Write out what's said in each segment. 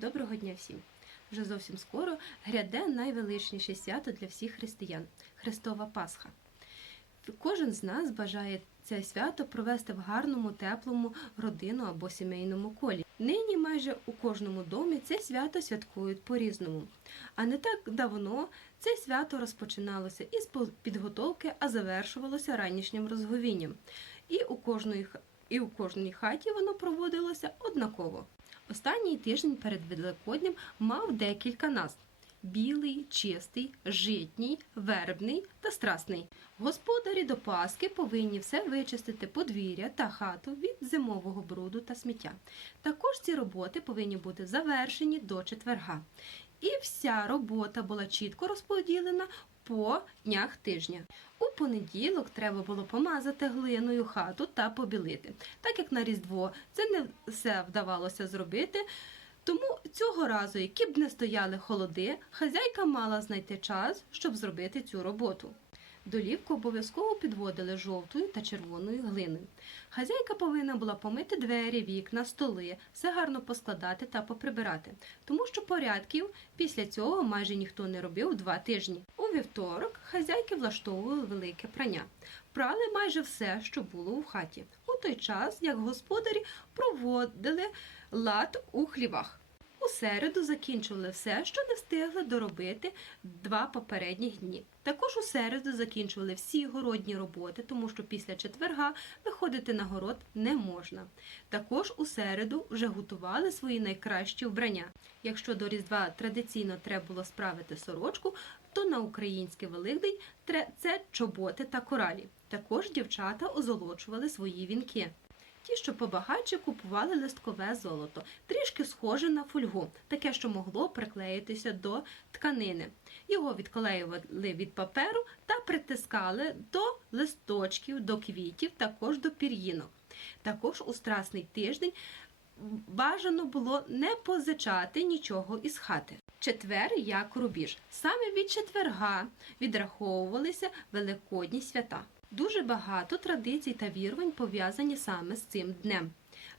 Доброго дня всім! Вже зовсім скоро гряде найвеличніше свято для всіх християн Христова Пасха. Кожен з нас бажає це свято провести в гарному, теплому родину або сімейному колі. Нині майже у кожному домі це свято святкують по-різному. А не так давно це свято розпочиналося із підготовки, а завершувалося ранішнім розговінням. І у кожної і у кожній хаті воно проводилося однаково. Останній тиждень перед Великоднем мав декілька назв: білий, чистий, житній, вербний та страсний. Господарі до Пасхи повинні все вичистити подвір'я та хату від зимового бруду та сміття. Також ці роботи повинні бути завершені до четверга. І вся робота була чітко розподілена по днях тижня. У понеділок треба було помазати глиною хату та побілити. Так як на Різдво це не все вдавалося зробити. Тому цього разу, які б не стояли холоди, хазяйка мала знайти час, щоб зробити цю роботу. Долівку обов'язково підводили жовтою та червоною глиною. Хазяйка повинна була помити двері, вікна, столи, все гарно поскладати та поприбирати, тому що порядків після цього майже ніхто не робив два тижні. У вівторок хазяйки влаштовували велике прання. Прали майже все, що було у хаті. У той час, як господарі проводили лад у хлівах. У середу закінчували все, що не встигли доробити два попередніх дні. Також у середу закінчували всі городні роботи, тому що після четверга виходити на город не можна. Також у середу вже готували свої найкращі вбрання. Якщо до Різдва традиційно треба було справити сорочку, то на український Великдень це чоботи та коралі. Також дівчата озолочували свої вінки. Ті, що побагатше, купували листкове золото, трішки схоже на фольгу, таке, що могло приклеїтися до тканини. Його відклеювали від паперу та притискали до листочків, до квітів, також до пір'їнок. Також у страсний тиждень бажано було не позичати нічого із хати. Четвер як рубіж. Саме від четверга відраховувалися великодні свята. Дуже багато традицій та вірувань пов'язані саме з цим днем.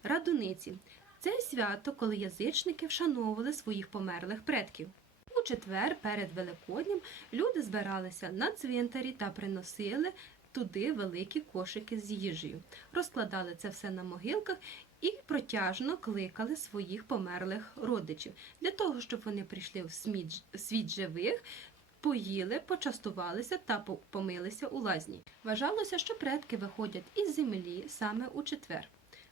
Радуниці це свято, коли язичники вшановували своїх померлих предків. У четвер перед Великоднем люди збиралися на цвинтарі та приносили туди великі кошики з їжею, розкладали це все на могилках і протяжно кликали своїх померлих родичів для того, щоб вони прийшли в світ живих. Поїли, почастувалися та помилися у лазні. Вважалося, що предки виходять із землі саме у четвер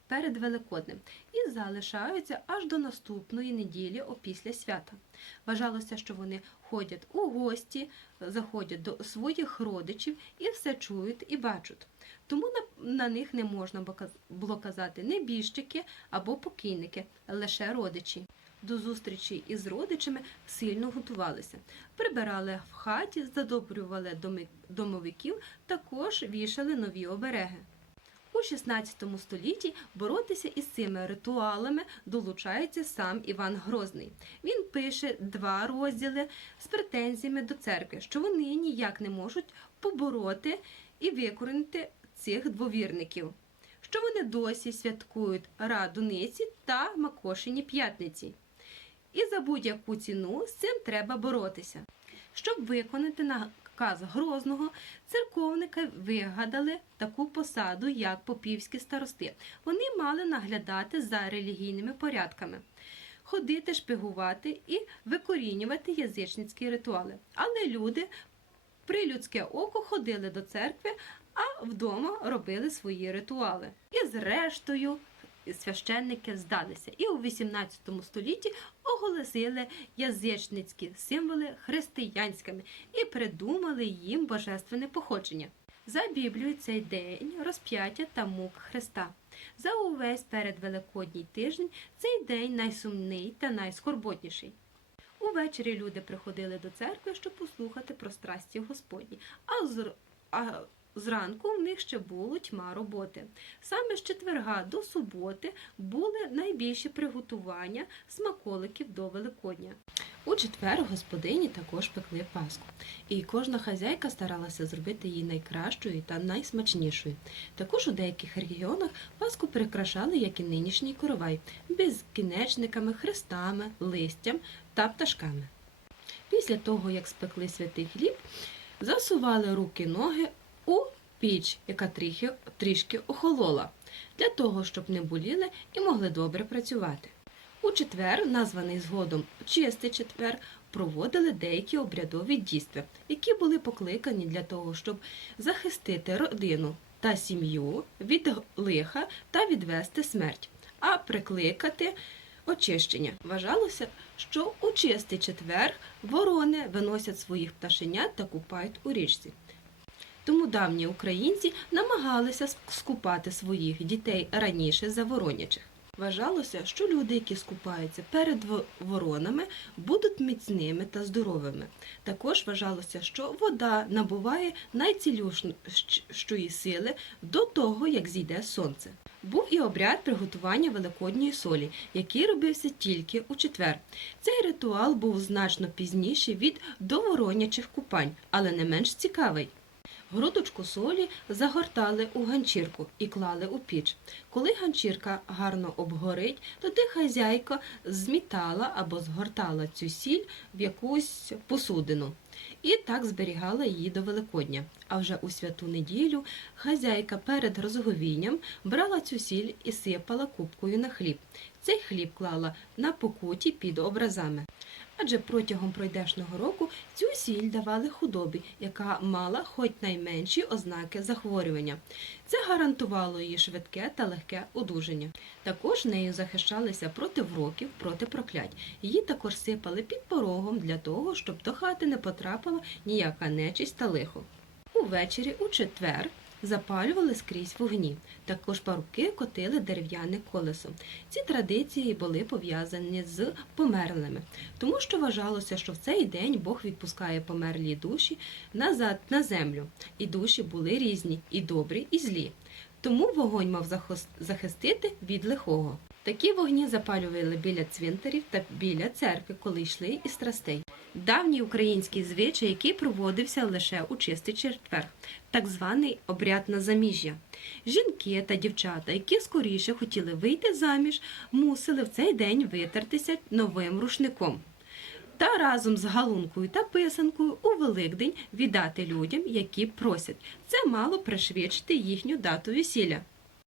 перед Великоднем і залишаються аж до наступної неділі опісля свята. Вважалося, що вони ходять у гості, заходять до своїх родичів і все чують і бачать. Тому на, на них не можна було казати небіжчики або покійники, лише родичі. До зустрічі із родичами сильно готувалися. Прибирали в хаті, задобрювали домовиків, також вішали нові обереги. У 16 столітті боротися із цими ритуалами долучається сам Іван Грозний. Він пише два розділи з претензіями до церкви, що вони ніяк не можуть побороти і викорінити цих двовірників, що вони досі святкують Радуниці та Макошині п'ятниці. І за будь-яку ціну з цим треба боротися. Щоб виконати наказ Грозного, церковника вигадали таку посаду, як попівські старости. Вони мали наглядати за релігійними порядками, ходити, шпигувати і викорінювати язичницькі ритуали. Але люди при людське око ходили до церкви, а вдома робили свої ритуали. І зрештою священники здалися і у 18 столітті оголосили язичницькі символи християнськими і придумали їм божественне походження. За Біблією цей день розп'яття та мук Христа. За увесь передвеликодній тиждень цей день найсумний та найскорботніший. Увечері люди приходили до церкви, щоб послухати про страсті Господні, а зранку в них ще було тьма роботи. Саме з четверга до суботи були найбільші приготування смаколиків до Великодня. У четвер господині також пекли паску, і кожна хазяйка старалася зробити її найкращою та найсмачнішою. Також у деяких регіонах паску прикрашали, як і нинішній коровай, безкінечниками, хрестами, листям та пташками. Після того, як спекли святий хліб, засували руки ноги у піч, яка трохи, трішки охолола, для того, щоб не боліли і могли добре працювати. У четвер, названий згодом Чистий четвер, проводили деякі обрядові дійства, які були покликані для того, щоб захистити родину та сім'ю від лиха та відвести смерть, а прикликати очищення. Вважалося, що у чистий четвер ворони виносять своїх пташенят та купають у річці. Тому давні українці намагалися скупати своїх дітей раніше за воронячих. Вважалося, що люди, які скупаються перед воронами, будуть міцними та здоровими. Також вважалося, що вода набуває найцілющої сили до того, як зійде сонце. Був і обряд приготування великодньої солі, який робився тільки у четвер. Цей ритуал був значно пізніший від доворонячих купань, але не менш цікавий. Грудочку солі загортали у ганчірку і клали у піч. Коли ганчірка гарно обгорить, тоді хазяйка змітала або згортала цю сіль в якусь посудину і так зберігала її до Великодня. А вже у святу неділю хазяйка перед розговінням брала цю сіль і сипала кубкою на хліб. Цей хліб клала на покуті під образами. Адже протягом пройдешного року цю сіль давали худобі, яка мала хоч найменші ознаки захворювання. Це гарантувало її швидке та легке одужання. Також нею захищалися проти вроків, проти проклять. Її також сипали під порогом для того, щоб до хати не потрапила ніяка нечисть та лихо. Увечері у четвер запалювали скрізь вогні. Також парубки котили дерев'яне колесо. Ці традиції були пов'язані з померлими, тому що вважалося, що в цей день Бог відпускає померлі душі назад на землю. І душі були різні, і добрі, і злі. Тому вогонь мав захистити від лихого. Такі вогні запалювали біля цвинтарів та біля церкви, коли йшли із страстей. Давній український звичай, який проводився лише у чистий четвер, так званий обряд на заміжжя. Жінки та дівчата, які скоріше хотіли вийти заміж, мусили в цей день витертися новим рушником. Та разом з галункою та писанкою у Великдень віддати людям, які просять. Це мало пришвидшити їхню дату весілля.